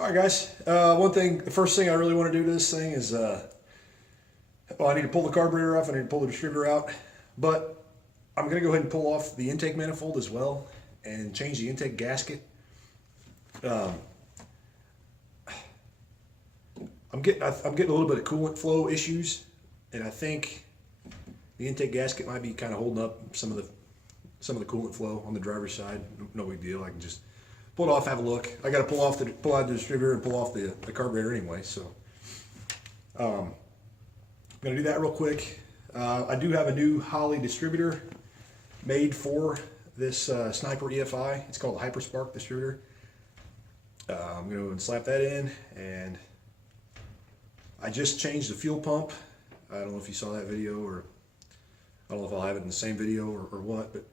All right, guys. The first thing I really want to do to this thing is, well, I need to pull the carburetor off. I need to pull the distributor out, but I'm going to go ahead and pull off the intake manifold as well and change the intake gasket. I'm getting a little bit of coolant flow issues, and I think the intake gasket might be kind of holding up some of the coolant flow on the driver's side. No big deal. I can just pull it off, have a look. I got to pull out the distributor and pull off the carburetor anyway. So I'm gonna do that real quick. I do have a new Holley distributor made for this Sniper EFI. It's called a Hyperspark distributor. I'm gonna go and slap that in, and I just changed the fuel pump. I don't know if you saw that video, or I don't know if I'll have it in the same video or what, but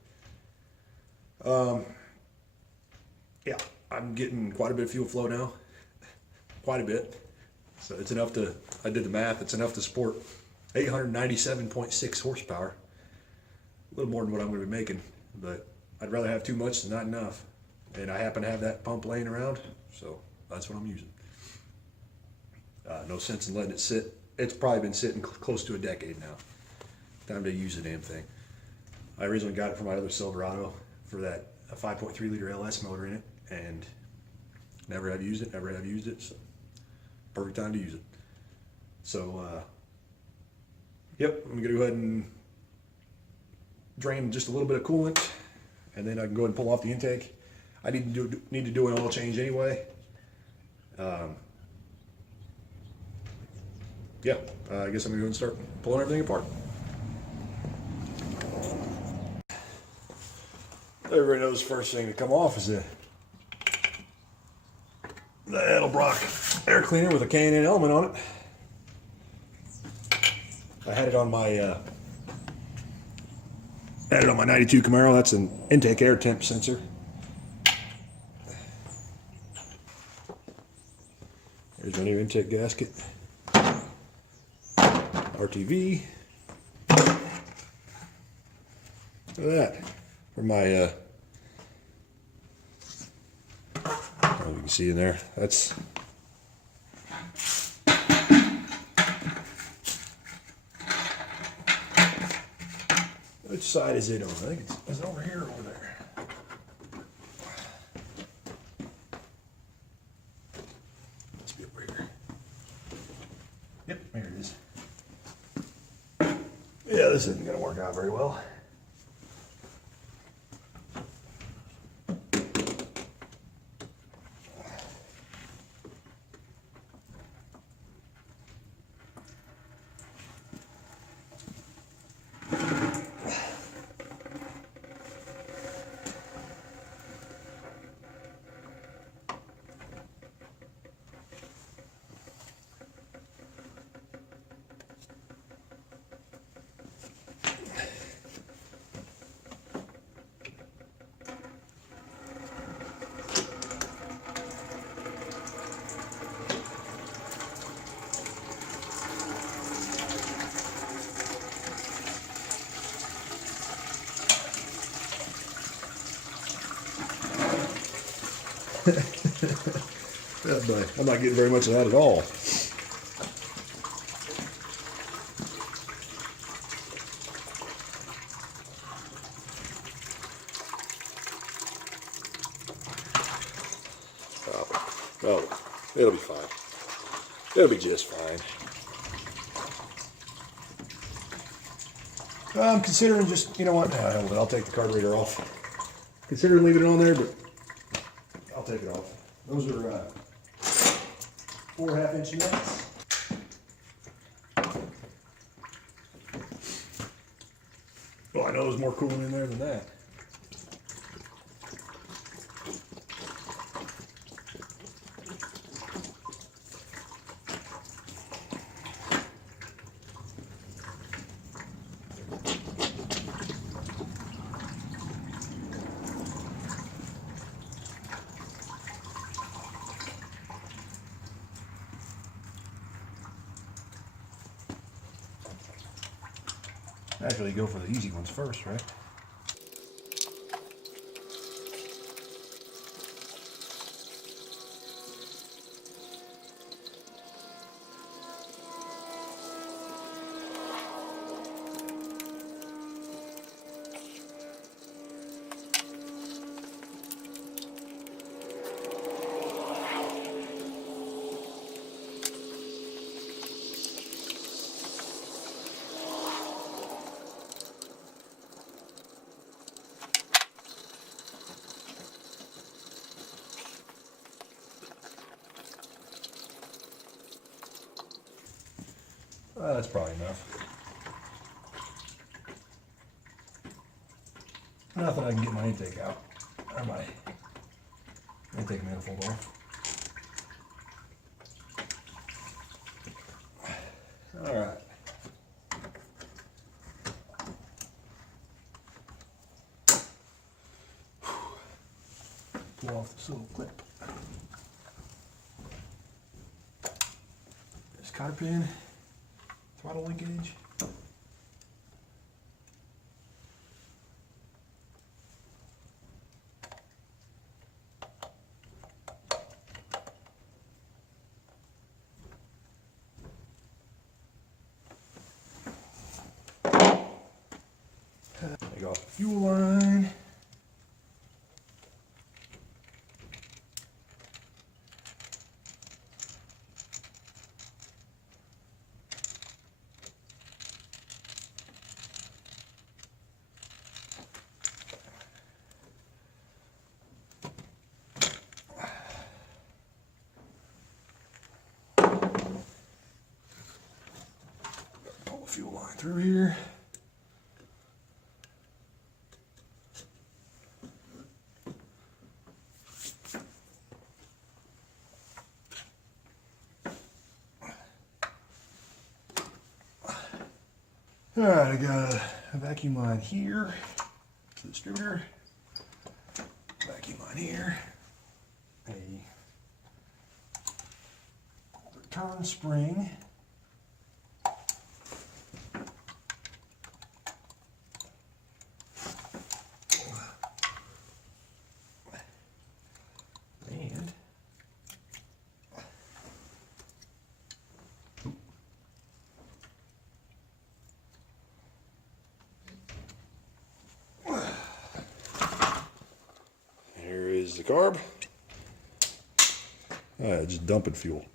yeah, I'm getting quite a bit of fuel flow now, quite a bit. So it's enough to, I did the math, it's enough to support 897.6 horsepower. A little more than what I'm going to be making, but I'd rather have too much than not enough. And I happen to have that pump laying around, so that's what I'm using. No sense in letting it sit. It's probably been sitting close to a decade now. Time to use the damn thing. I originally got it for my other Silverado for that a 5.3 liter LS motor in it, and never have used it, so perfect time to use it. So yep, I'm gonna go ahead and drain just a little bit of coolant, and then I can go ahead and pull off the intake. I need to do an oil change anyway. Yeah, I guess I'm gonna go and start pulling everything apart. Everybody knows the first thing to come off is the Edelbrock air cleaner with a K&N element on it. I had it on my 92 Camaro. That's an intake air temp sensor. Here's my new intake gasket. RTV. Look at that. For my, I don't know if you can see in there. That's which side is it on? I think it's over here or over there. Must be over here. Yep, here it is. Yeah, this isn't going to work out very well. I'm not getting very much of that at all. Oh, it'll be fine. It'll be just fine. I'm considering just, you know what, I'll take the carburetor off. Considering leaving it on there, but I'll take it off. Those are 4 1/2 inch nuts. Well, I know there's more coolant in there than that. Actually, go for the easy ones first, right? That's probably enough. Not that I can get my intake out, or my intake manifold off. All right. Pull off this little clip. This cotter pin, throttle linkage. Take off the fuel line. Pull the fuel line through here. All right, I got a vacuum line here to the distributor, vacuum line here, a return spring, and here is the carb. Just dumping fuel.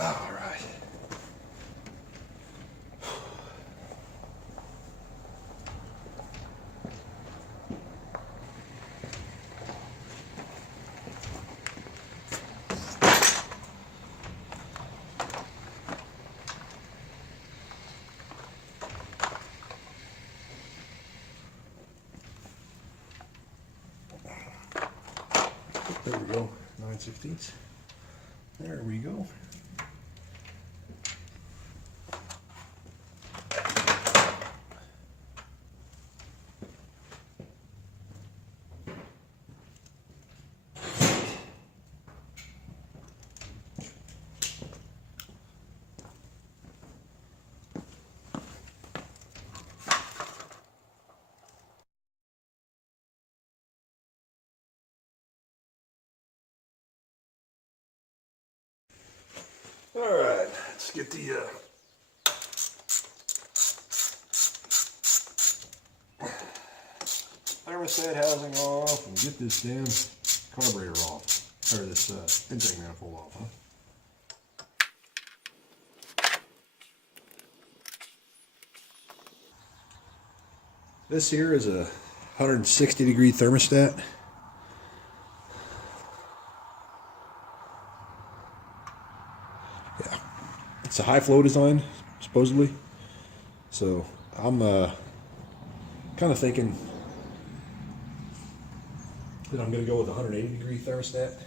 All right. There we go, 9/16. There we go. All right, let's get the thermostat housing off and get this damn carburetor off, or this intake manifold off, huh? This here is a 160-degree thermostat. Yeah, it's a high flow design, supposedly. So I'm kind of thinking that I'm going to go with a 180-degree thermostat.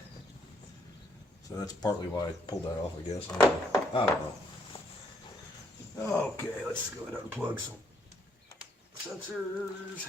So that's partly why I pulled that off, I guess. I don't know. Okay, let's go ahead and unplug some sensors.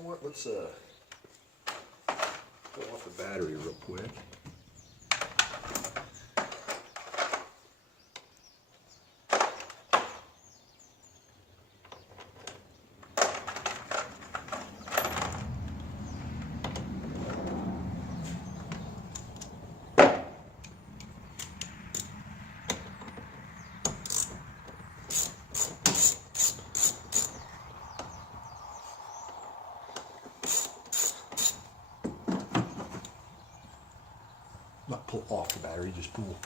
know what? Let's pull off the battery real quick. Not pull off the battery, just pull.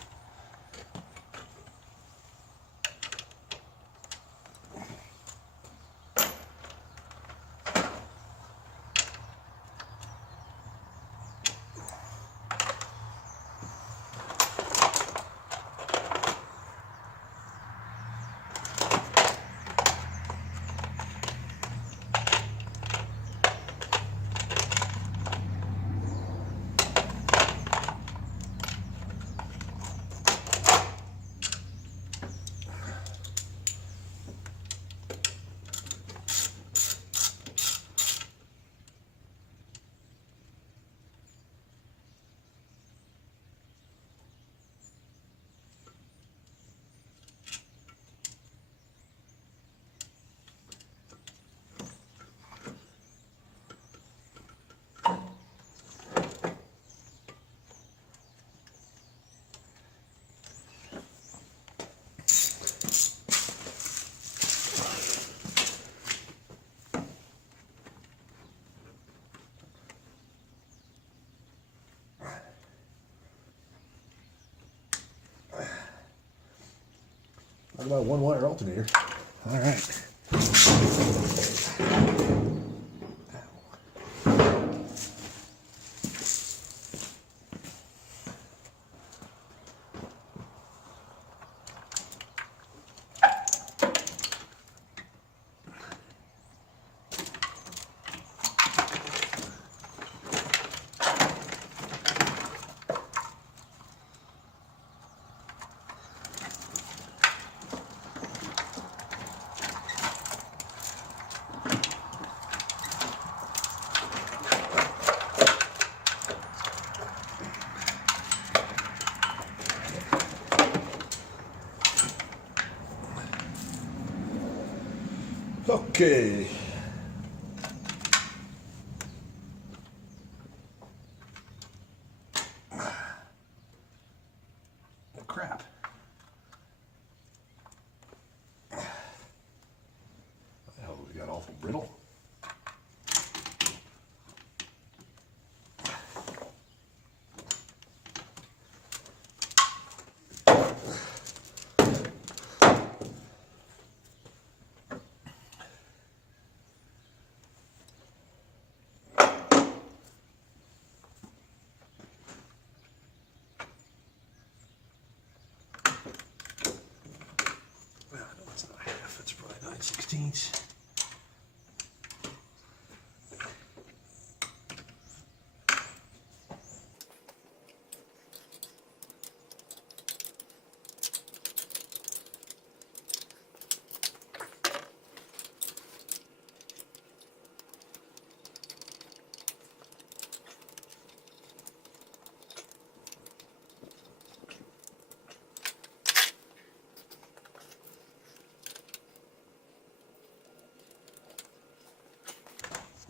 Talk about a one-wire alternator. All right. Okay. Oh, crap. Oh, we got awful brittle. It's not a half, it's probably 9/16.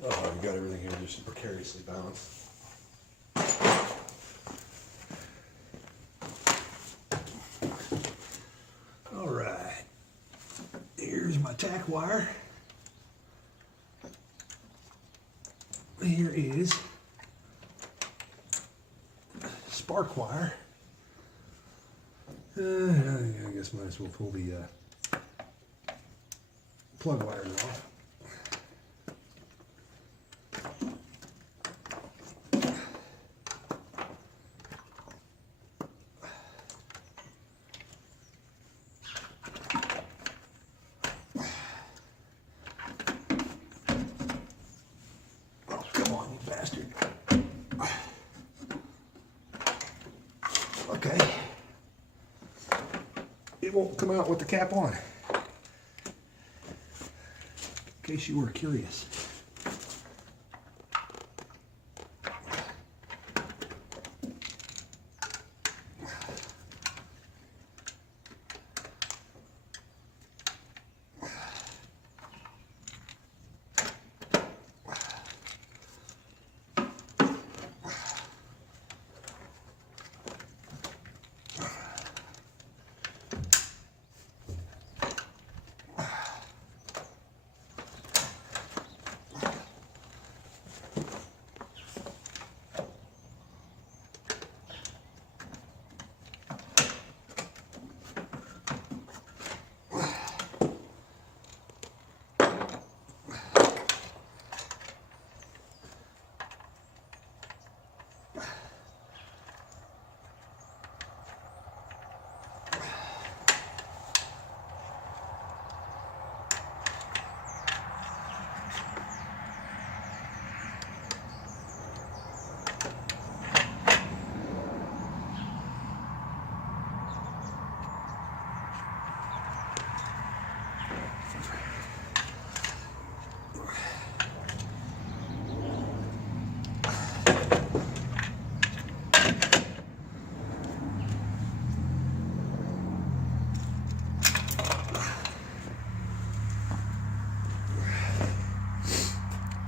Oh, you got everything here just precariously balanced. All right, here's my tack wire. Here is spark wire. I guess might as well pull the plug wires off. Okay. It won't come out with the cap on. In case you were curious.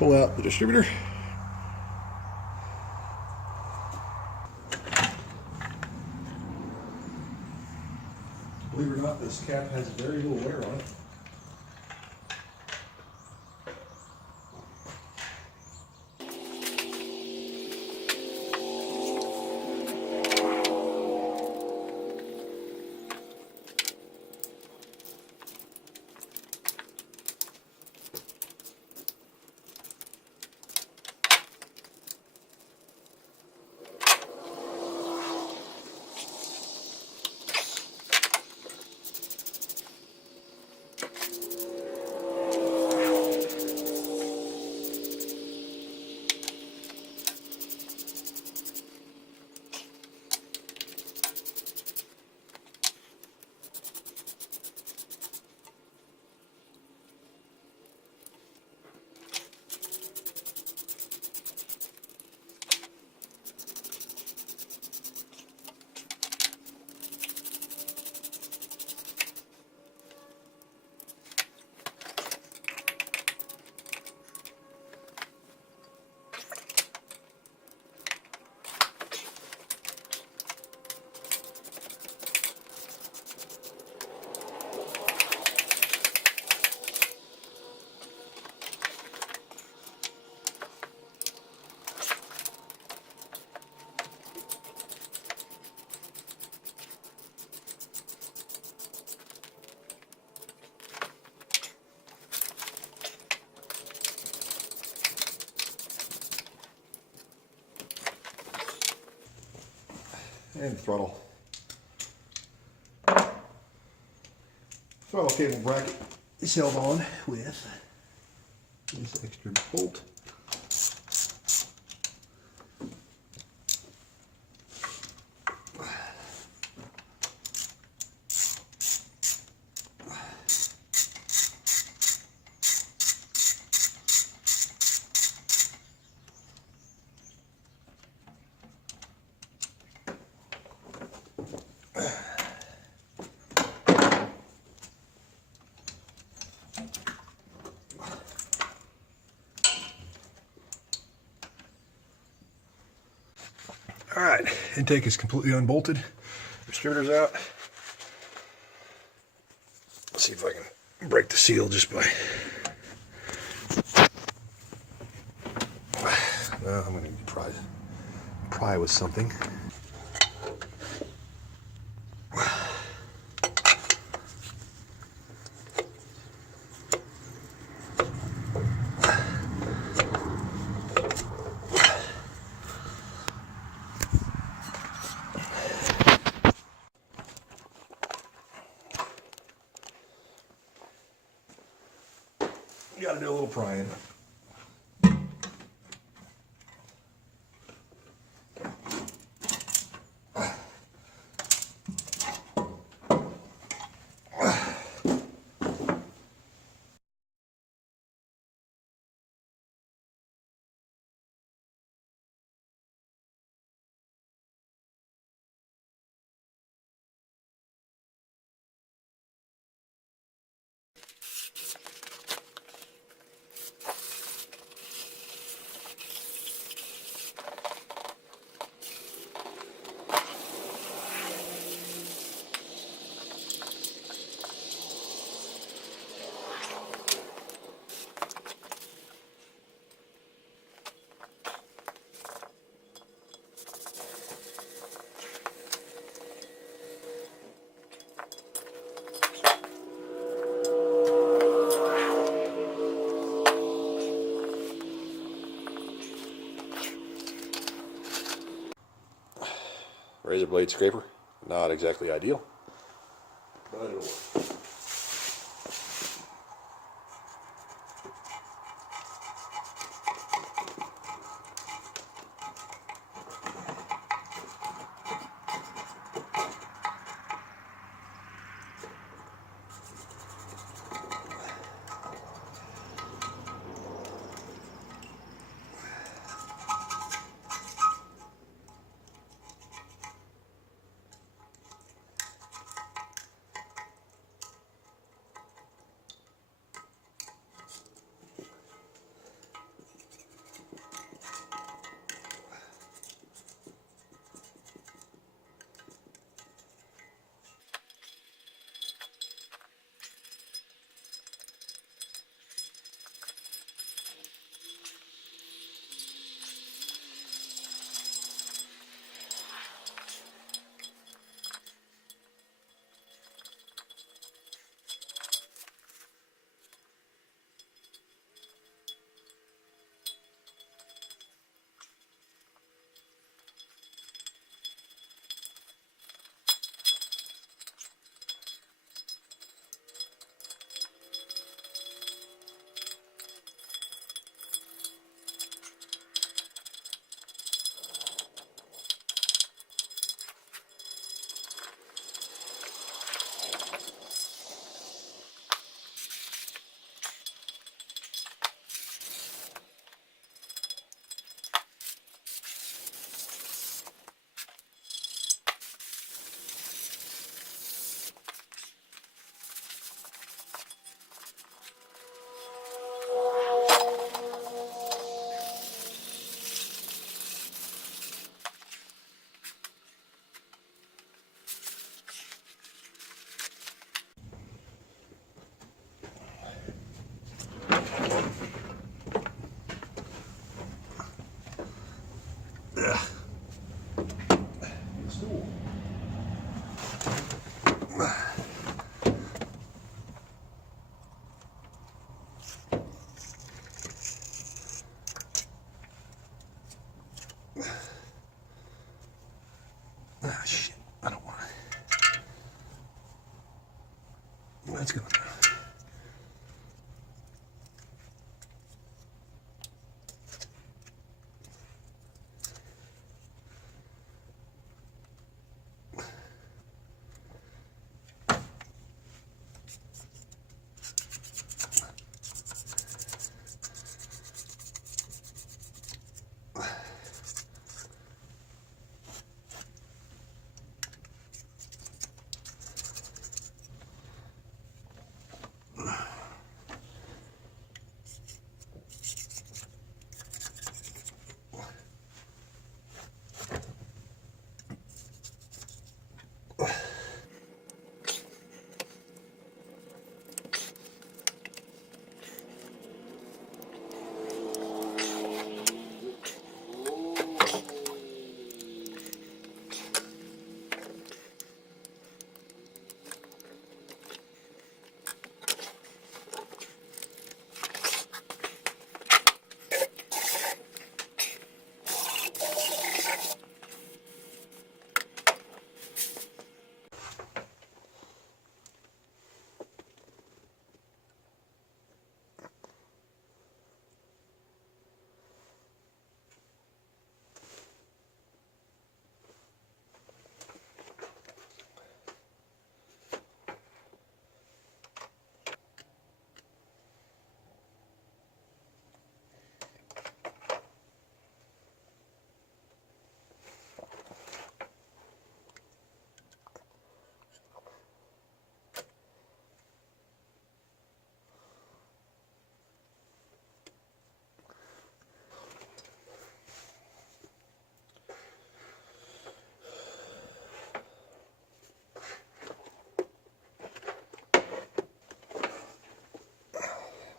pull out the distributor. Believe it or not, this cap has very little wear on it. And throttle. Throttle cable bracket is held on with this extra bolt. All right, intake is completely unbolted. Distributor's out. Let's see if I can break the seal just by. Well, I'm gonna pry with something. You gotta do a little prying. Razor blade scraper, not exactly ideal, but it'll work. Stool. Ah, shit. I don't want it. That's going down.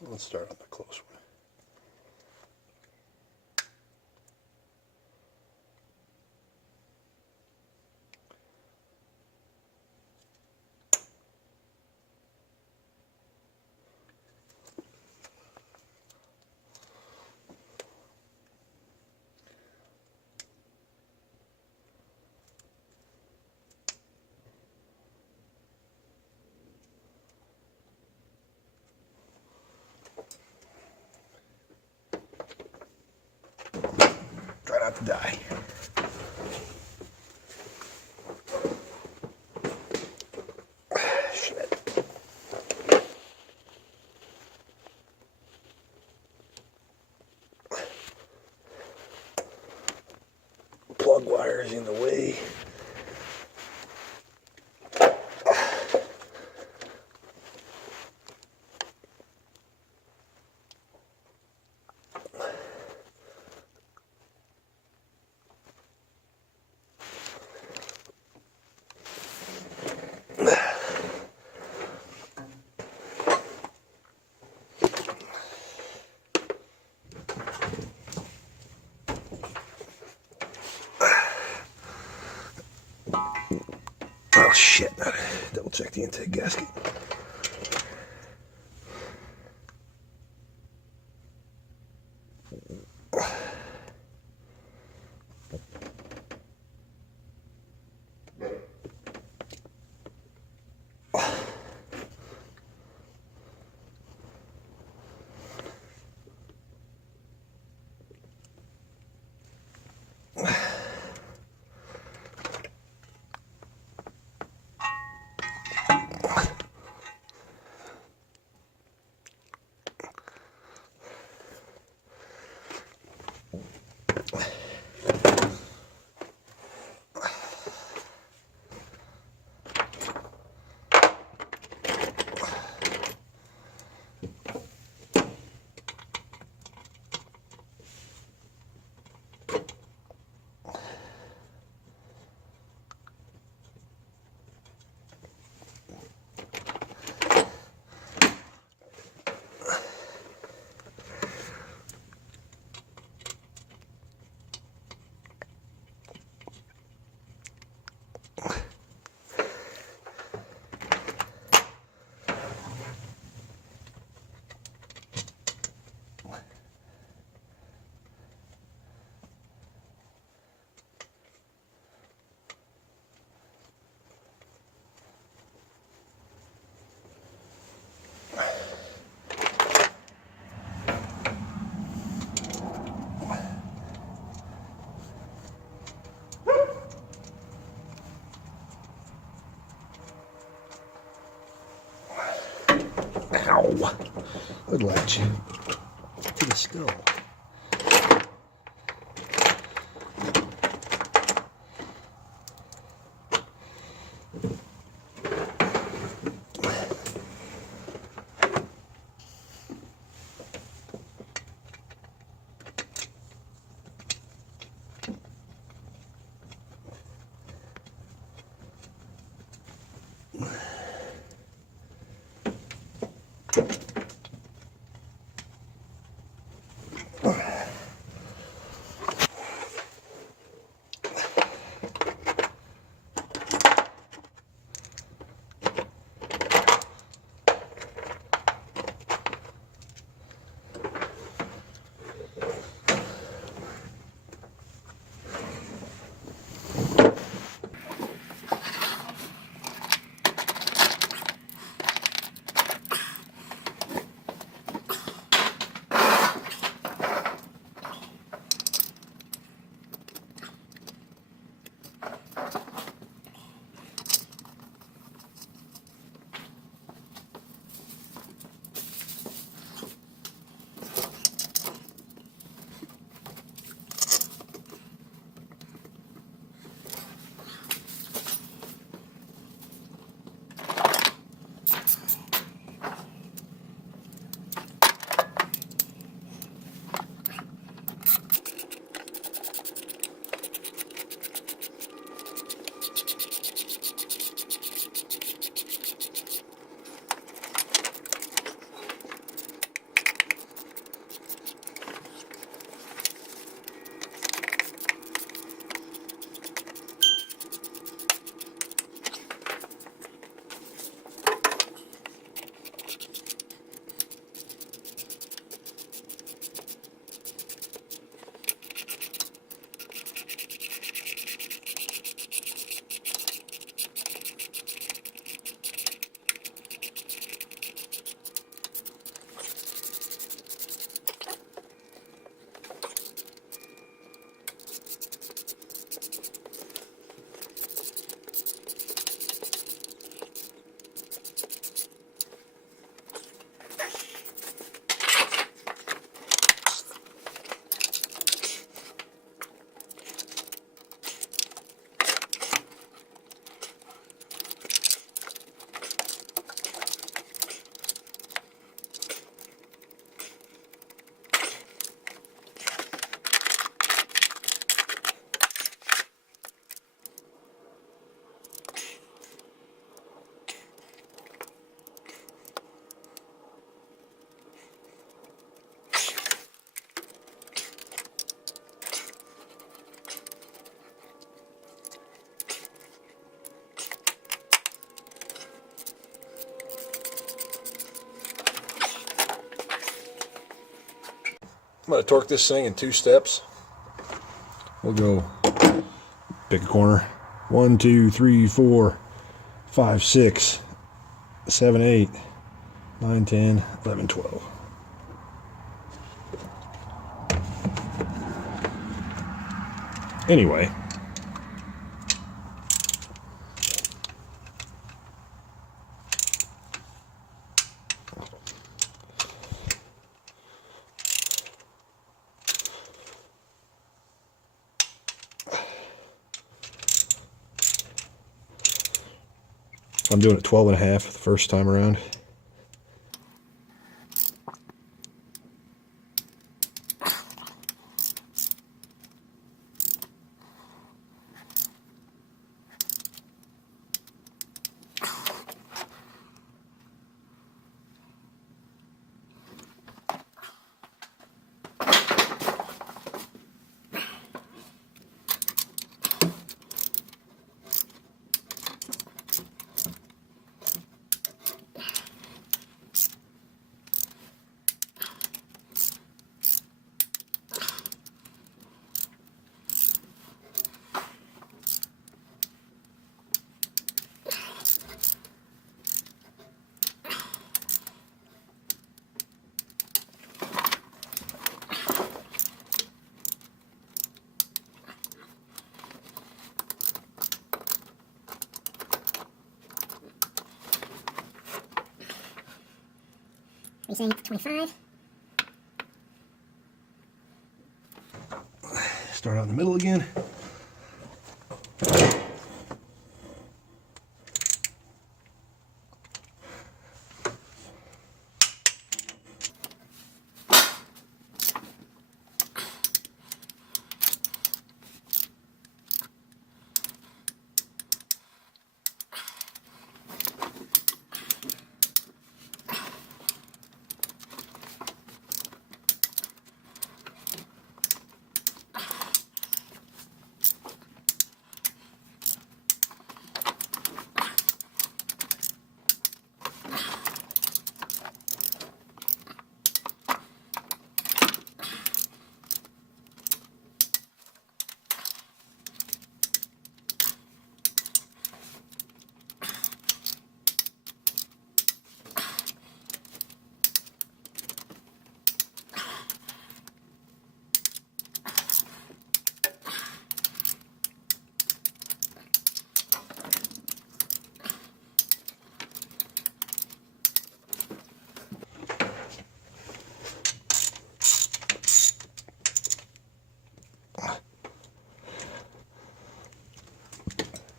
Let's start on the close one. Try not to die. Shit. Plug wires in the way. Oh shit, double check the intake gasket. hood latch to the skull. I'm going to torque this thing in 2 steps. We'll go pick a corner. 1, 2, 3, 4, 5, 6, 7, 8, 9, 10, 11, 12. Anyway. I'm doing it 12.5 the first time around. saying 25. Start out in the middle again.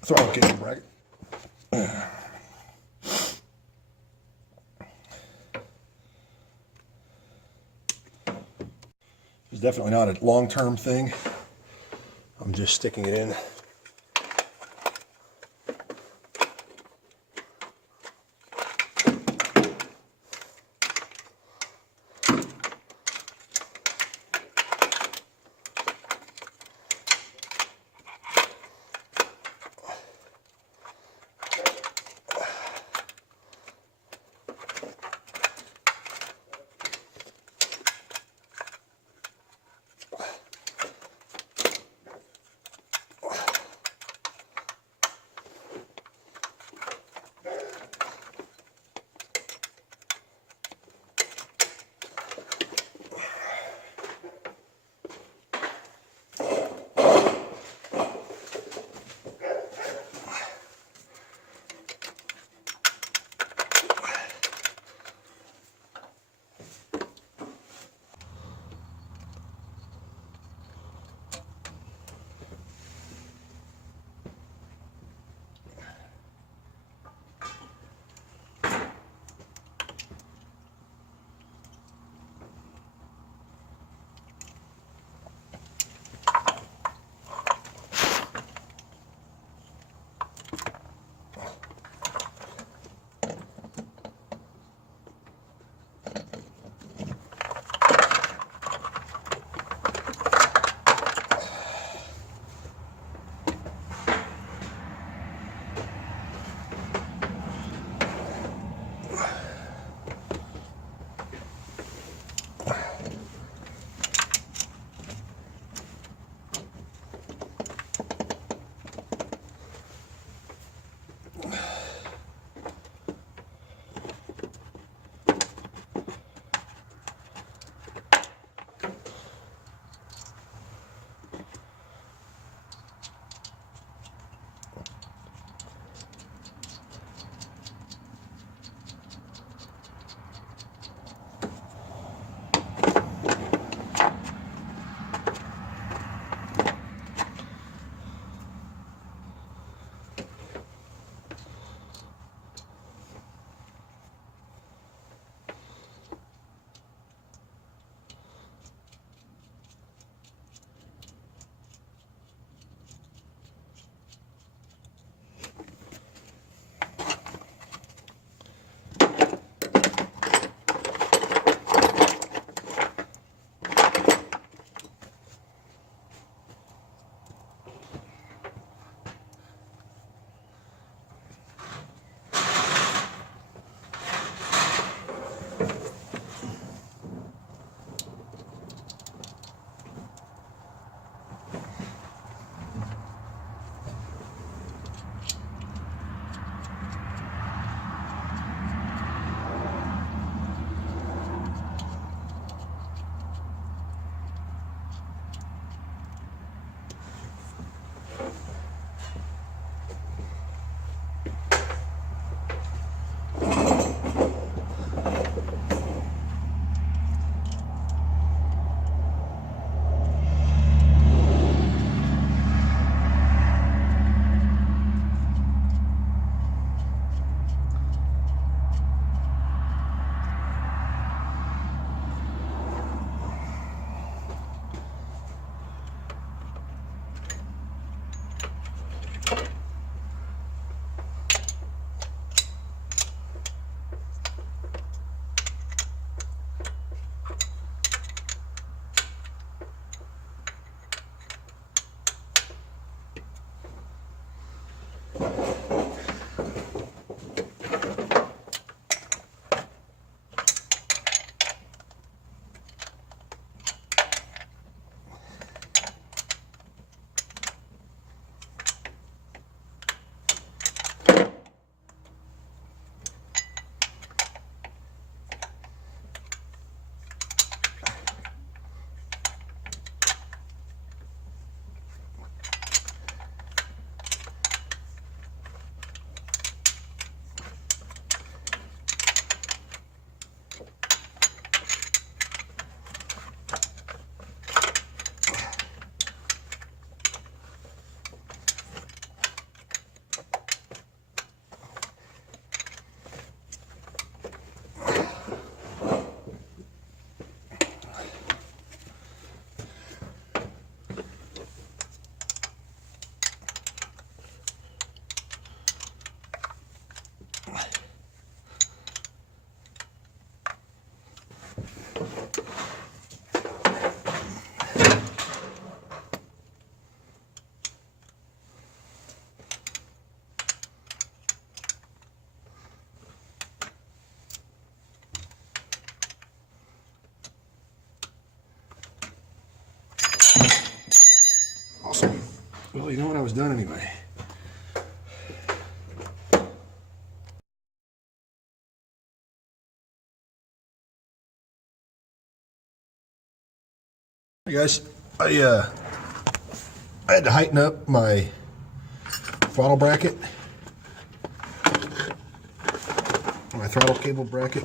Throttle cable bracket. It's definitely not a long-term thing. I'm just sticking it in. Well, you know what, I was done anyway. Hey guys, I had to heighten up my throttle bracket, my throttle cable bracket.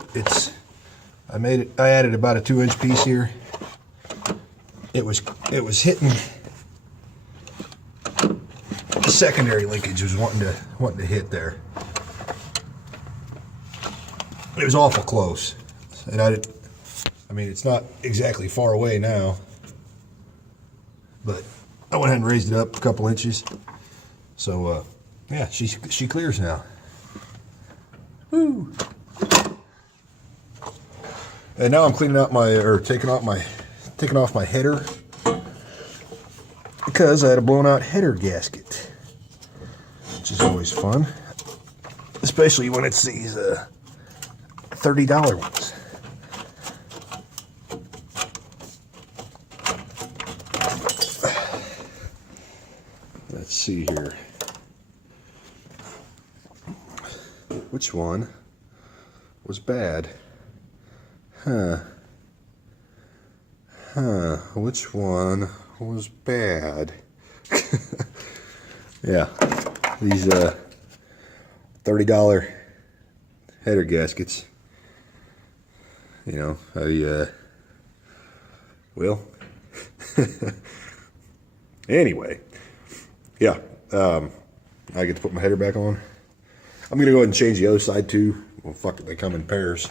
I added about a 2-inch piece here. It was hitting the secondary linkage, was wanting to hit there. It was awful close, and I mean, it's not exactly far away now, but I went ahead and raised it up a couple inches. So yeah, she clears now. Woo! And now I'm cleaning out taking off my header, because I had a blown out header gasket, which is always fun, especially when it's these $30 ones. Let's see here. Which one was bad? Which one was bad? Yeah, these $30 header gaskets. You know, well, anyway, yeah, I get to put my header back on. I'm gonna go ahead and change the other side too. Well, fuck it, they come in pairs.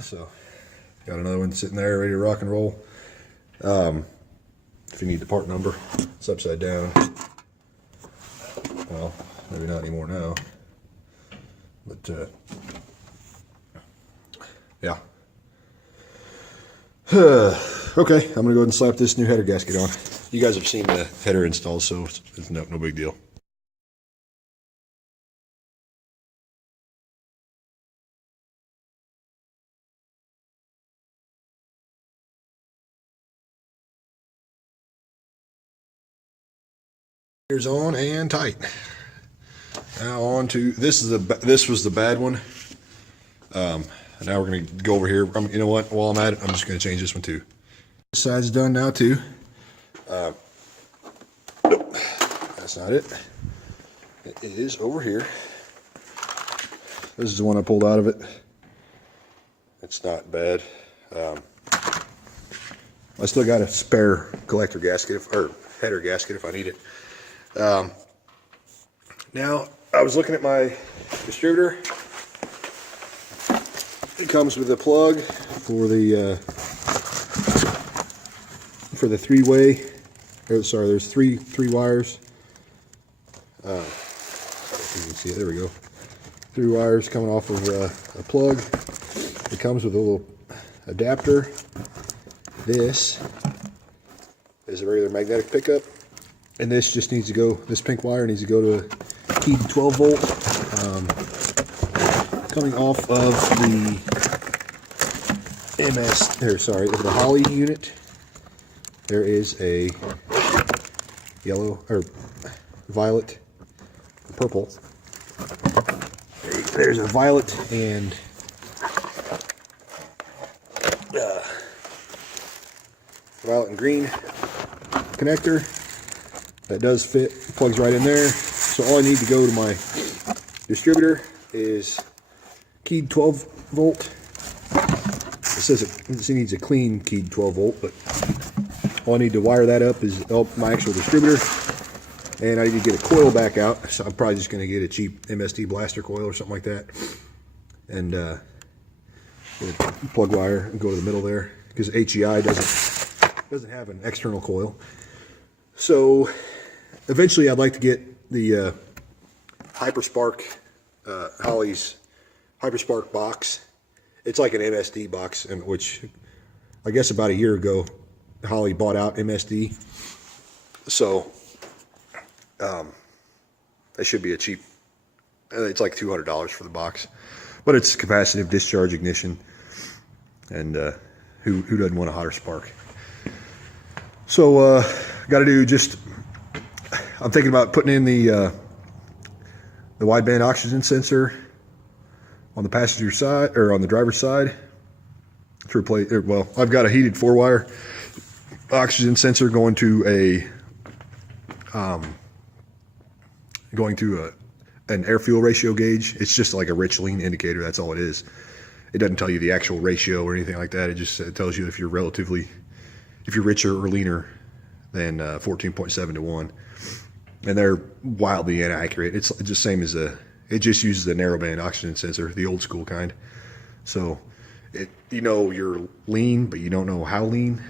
So, got another one sitting there ready to rock and roll. If you need the part number, it's upside down. Well, maybe not anymore now. But, yeah. Okay, I'm gonna go ahead and slap this new header gasket on. You guys have seen the header install, so it's no big deal. Here's on and tight. Now on to this was the bad one. Now we're gonna go over here. You know what? While I'm at it, I'm just gonna change this one too. This side's done now too. Nope, that's not it. It is over here. This is the one I pulled out of it. It's not bad. I still got a spare collector gasket or header gasket if I need it. Now I was looking at my distributor. It comes with a plug for the three-way. Sorry, there's three wires. You can see it. There we go. 3 wires coming off of a plug. It comes with a little adapter. This is a regular magnetic pickup, and this just needs to go. This pink wire needs to go to a keyed 12 volt. Coming off of the the Holley unit, there is a yellow or violet, purple. There's a violet and green connector that does fit, plugs right in there. So all I need to go to my distributor is keyed 12 volt. It says it needs a clean keyed 12 volt, but all I need to wire that up is my actual distributor, and I need to get a coil back out. So I'm probably just going to get a cheap MSD blaster coil or something like that, and get a plug wire and go to the middle there, because HEI doesn't have an external coil. So eventually I'd like to get the Hyperspark, Holley's Hyperspark box. It's like an MSD box, in which I guess about a year ago Holley bought out MSD. So it should be a cheap, it's like $200 for the box, but it's capacitive discharge ignition, and who doesn't want a hotter spark? So got to do just, I'm thinking about putting in the wideband oxygen sensor on the passenger side, or on the driver's side, to replace, well, I've got a heated 4-wire oxygen sensor going to an air fuel ratio gauge. It's just like a rich lean indicator. That's all it is. It doesn't tell you the actual ratio or anything like that. It tells you if you're richer or leaner than 14.7 to 1. And they're wildly inaccurate. It's just same as it just uses a narrowband oxygen sensor, the old school kind. So you're lean, but you don't know how lean,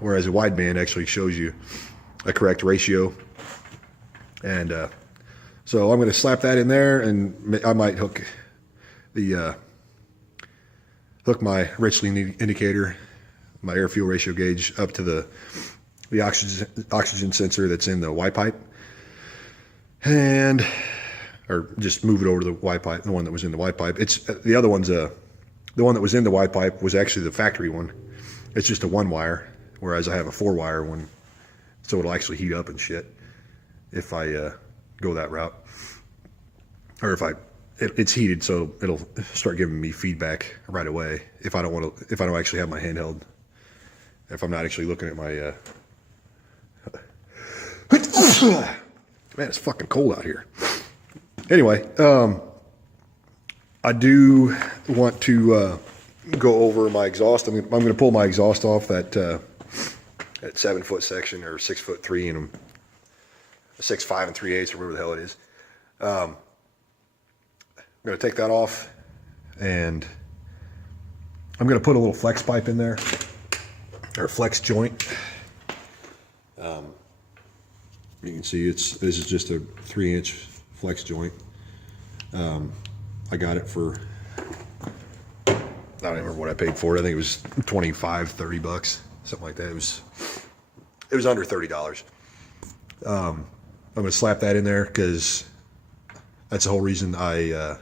whereas a wideband actually shows you a correct ratio. And so I'm going to slap that in there, and I might hook my rich lean indicator, my air fuel ratio gauge, up to the oxygen sensor that's in the Y pipe, or just move it over to the Y pipe, the one that was in the Y pipe. It's the other one's the one that was in the Y pipe was actually the factory one. It's just a 1-wire, whereas I have a 4-wire one, so it'll actually heat up and shit if I go that route, or if it's heated, so it'll start giving me feedback right away if I don't actually have my handheld, if I'm not actually looking at my man, it's fucking cold out here. Anyway, I do want to go over my exhaust. I'm going to pull my exhaust off that 7-foot section, or 6'3" and 6'5" and 3/8", or whatever the hell it is. I'm going to take that off, and I'm going to put a little flex pipe in there, or flex joint. You can see this is just a 3-inch flex joint. I got it for, I don't even remember what I paid for it. I think it was $25-30, something like that. It was under $30. I'm going to slap that in there because that's the whole reason I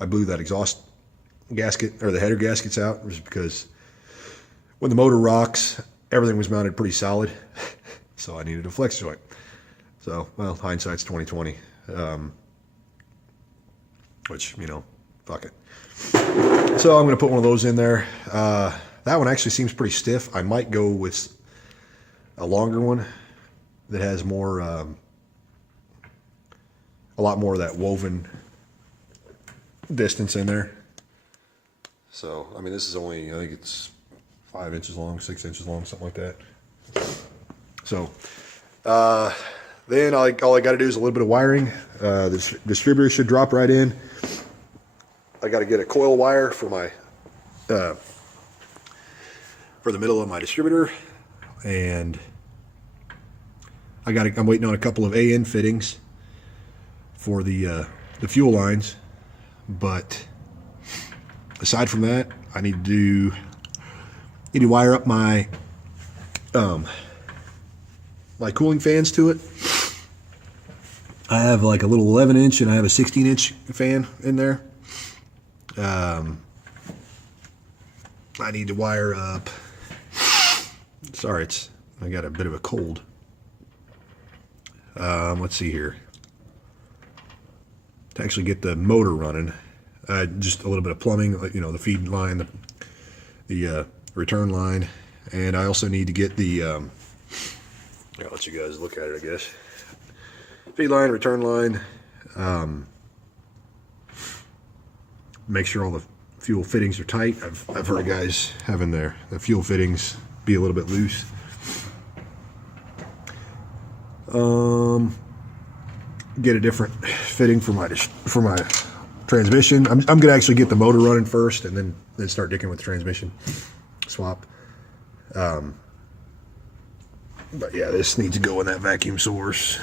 blew that exhaust gasket, or the header gaskets, out, was because when the motor rocks, everything was mounted pretty solid, so I needed a flex joint. So, well, hindsight's 20/20, which, fuck it. So I'm going to put one of those in there. That one actually seems pretty stiff. I might go with a longer one that has more, a lot more of that woven distance in there. So, I mean, this is only, I think it's 5 inches long, 6 inches long, something like that. So, then all I got to do is a little bit of wiring. This distributor should drop right in. I got to get a coil wire for my, for the middle of my distributor, and I'm waiting on a couple of AN fittings for the fuel lines. But aside from that, I need to wire up my my cooling fans to it. I have like a little 11-inch and I have a 16-inch fan in there. I need to wire up. Sorry, I got a bit of a cold. Let's see here. To actually get the motor running, just a little bit of plumbing, the feed line, the return line, and I also need to get the. I'll let you guys look at it, I guess. Feed line, return line. Make sure all the fuel fittings are tight. I've heard of guys having the fuel fittings be a little bit loose. Get a different fitting for my transmission. I'm gonna actually get the motor running first, and then start dicking with the transmission swap. But yeah, this needs to go in that vacuum source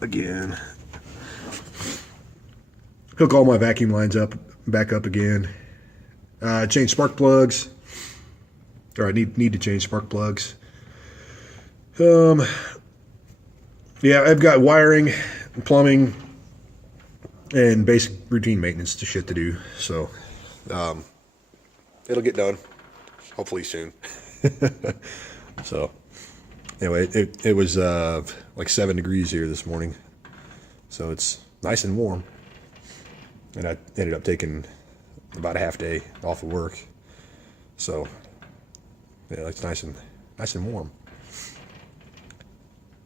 again. Hook all my vacuum lines back up again. Change spark plugs, or I need to change spark plugs. Yeah, I've got wiring, plumbing, and basic routine maintenance shit to do. So it'll get done, hopefully soon. So anyway, it was like 7 degrees here this morning, so it's nice and warm. And I ended up taking about a half day off of work, so yeah, it's nice and warm.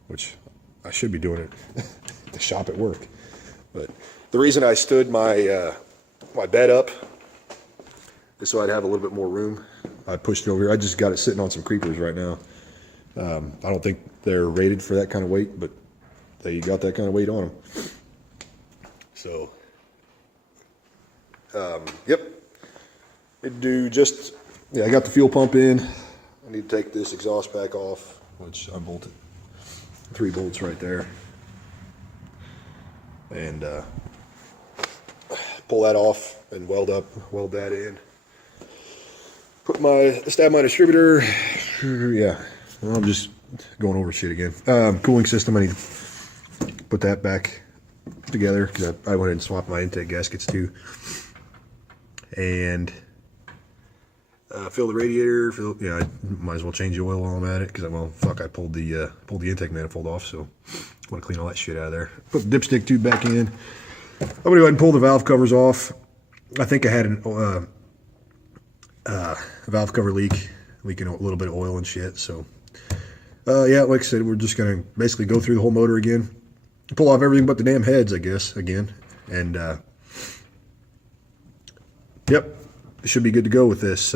Which I should be doing it at the shop at work, but the reason I stood my my bed up is so I'd have a little bit more room. I pushed it over here. I just got it sitting on some creepers right now. I don't think they're rated for that kind of weight, but they got that kind of weight on them. So, yep. Need to do just, yeah, I got the fuel pump in. I need to take this exhaust back off, which I bolted 3 bolts right there. And pull that off and weld that in. Stab my distributor. Yeah, I'm just going over shit again. Cooling system, I need to put that back together because I went ahead and swapped my intake gaskets too. And fill the radiator. Yeah, I might as well change the oil while I'm at it because I pulled the intake manifold off, so I want to clean all that shit out of there. Put the dipstick tube back in. I'm gonna go ahead and pull the valve covers off. I think I had a valve cover leaking a little bit of oil and shit. So yeah, like I said, we're just gonna basically go through the whole motor again, pull off everything but the damn heads, I guess, again, and yep, it should be good to go with this.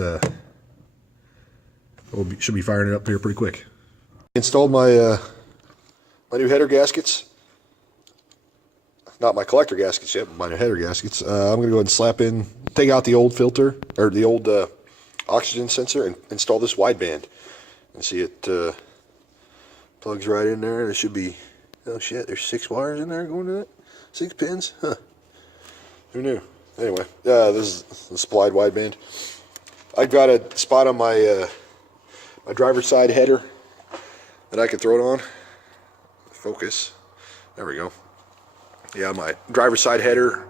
Should be firing it up here pretty quick. Installed my my new header gaskets. Not my collector gaskets yet, but my new header gaskets. I'm going to go ahead and slap in, take out the old filter, or the old oxygen sensor, and install this wideband. And see it plugs right in there. There should be, oh shit, there's 6 wires in there going to it? 6 pins? Huh. Who knew? Anyway, this is the supplied wideband. I've got a spot on my my driver's side header that I can throw it on. Focus. There we go. Yeah, my driver's side header,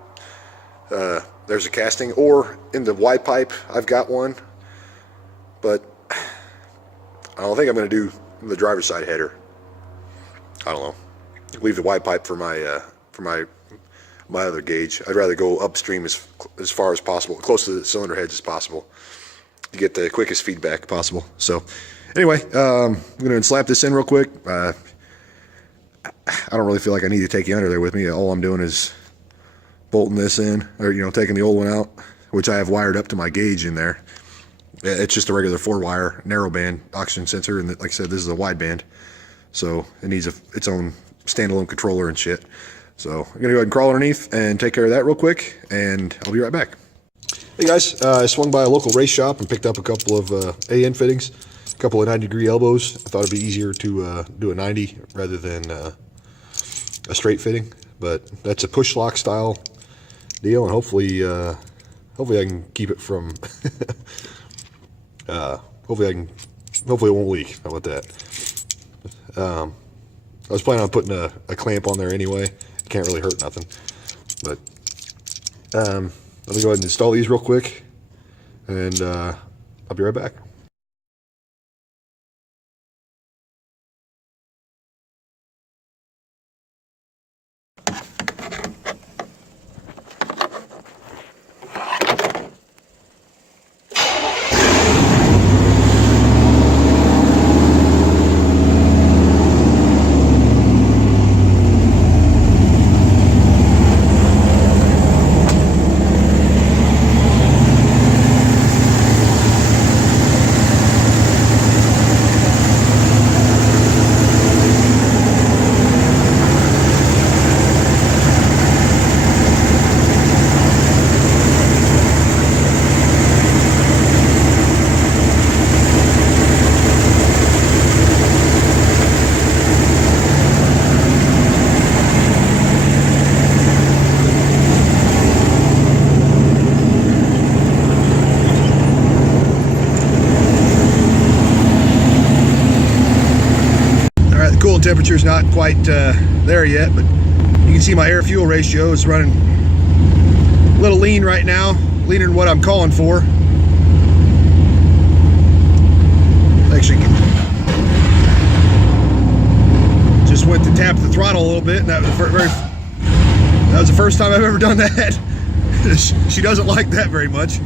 there's a casting, or in the Y pipe, I've got one, but I don't think I'm going to do the driver's side header. I don't know. Leave the Y pipe for my other gauge. I'd rather go upstream as far as possible, close to the cylinder heads as possible, to get the quickest feedback possible. So, anyway, I'm going to slap this in real quick. I don't really feel like I need to take you under there with me. All I'm doing is bolting this in, or taking the old one out, which I have wired up to my gauge in there. It's just a regular 4-wire narrowband oxygen sensor, and like I said, this is a wideband, so it needs its own standalone controller and shit. So I'm gonna go ahead and crawl underneath and take care of that real quick, and I'll be right back. Hey guys, I swung by a local race shop and picked up a couple of AN fittings, a couple of 90-degree elbows. I thought it'd be easier to do a 90 rather than a straight fitting, but that's a push lock style deal, and hopefully I can keep it from hopefully it won't leak. How about that? I was planning on putting a clamp on there anyway. It can't really hurt nothing, but let me go ahead and install these real quick, and I'll be right back. Coolant temperature is not quite there yet, but you can see my air fuel ratio is running a little lean right now, leaner than what I'm calling for. Actually, went to tap the throttle a little bit, and that was that was the first time I've ever done that. She doesn't like that very much.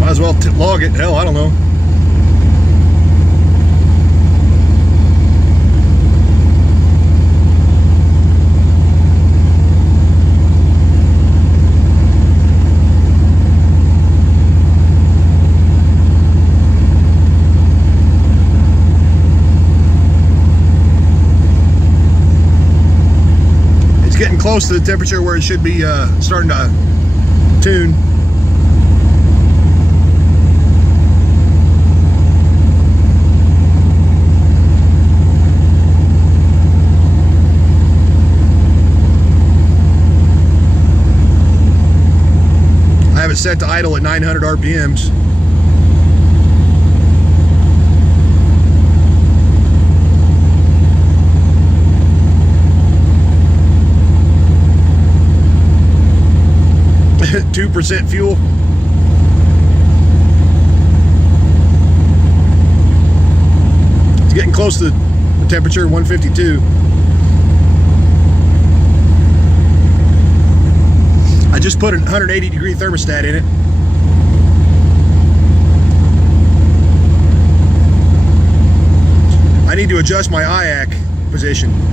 Might as well log it. Hell, I don't know. Getting close to the temperature where it should be starting to tune. I have it set to idle at 900 RPMs. At 2% fuel. It's getting close to the temperature, 152. I just put a 180 degree thermostat in it. I need to adjust my IAC position.